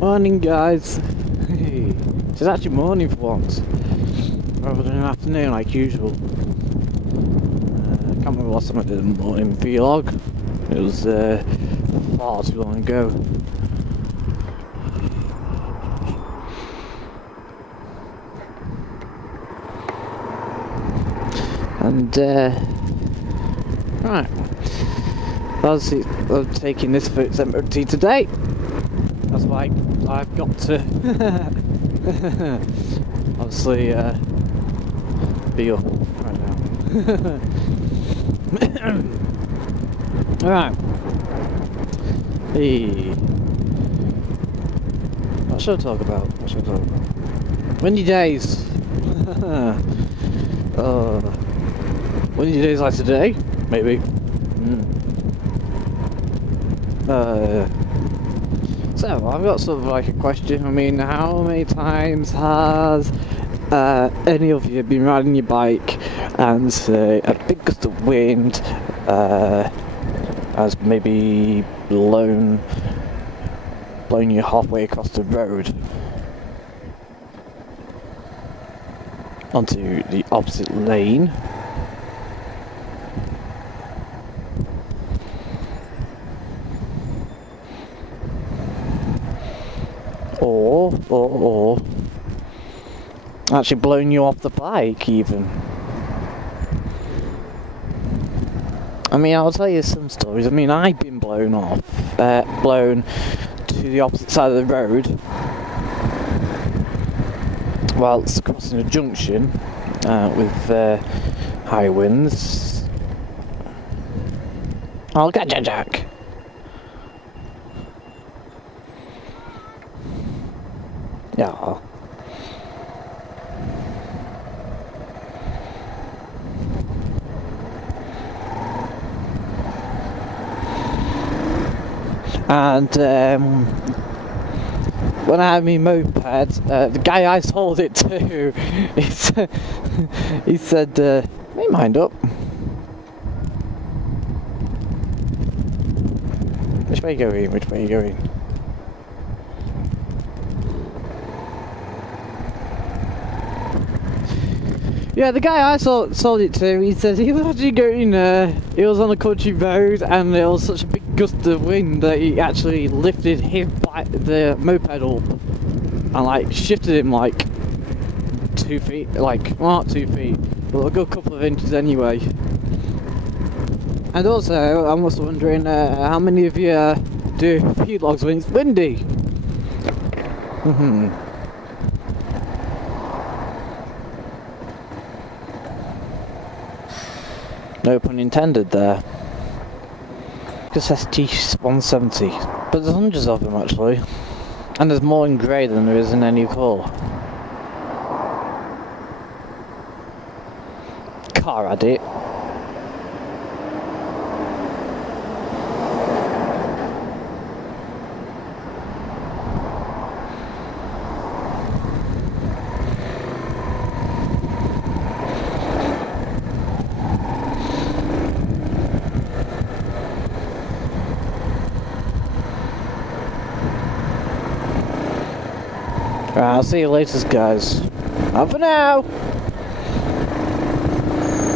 Morning, guys. Hey, it's actually morning for once, rather than an afternoon like usual. I can't remember last time I did a morning vlog. It was far too long ago. And right, I'm taking this for its MOT today. That's why I've got to obviously be up right now. Alright. Hey. What should I talk about? Windy days. Windy days like today? Maybe. So, I've got sort of like a question. I mean, how many times has any of you been riding your bike and say a big gust of wind has maybe blown you halfway across the road onto the opposite lane? Or actually blown you off the bike even. I mean, I'll tell you some stories. I mean, I've been blown to the opposite side of the road whilst crossing a junction with high winds. I'll get you, Jack. Yeah. And when I had my moped, the guy I sold it to, he said, "May mind up." Which way are you going? Which way are you going? Yeah, the guy I sold it to, he said he was actually going, he was on a country road and there was such a big gust of wind that he actually lifted the moped up and like shifted him like 2 feet, like, well, not 2 feet, but a good couple of inches anyway. And also, I'm also wondering how many of you do vlogs when it's windy? No pun intended there. Because ST170. But there's hundreds of them actually. And there's more in grey than there is in any colour. Car addict. I'll see you later, guys. Bye for now.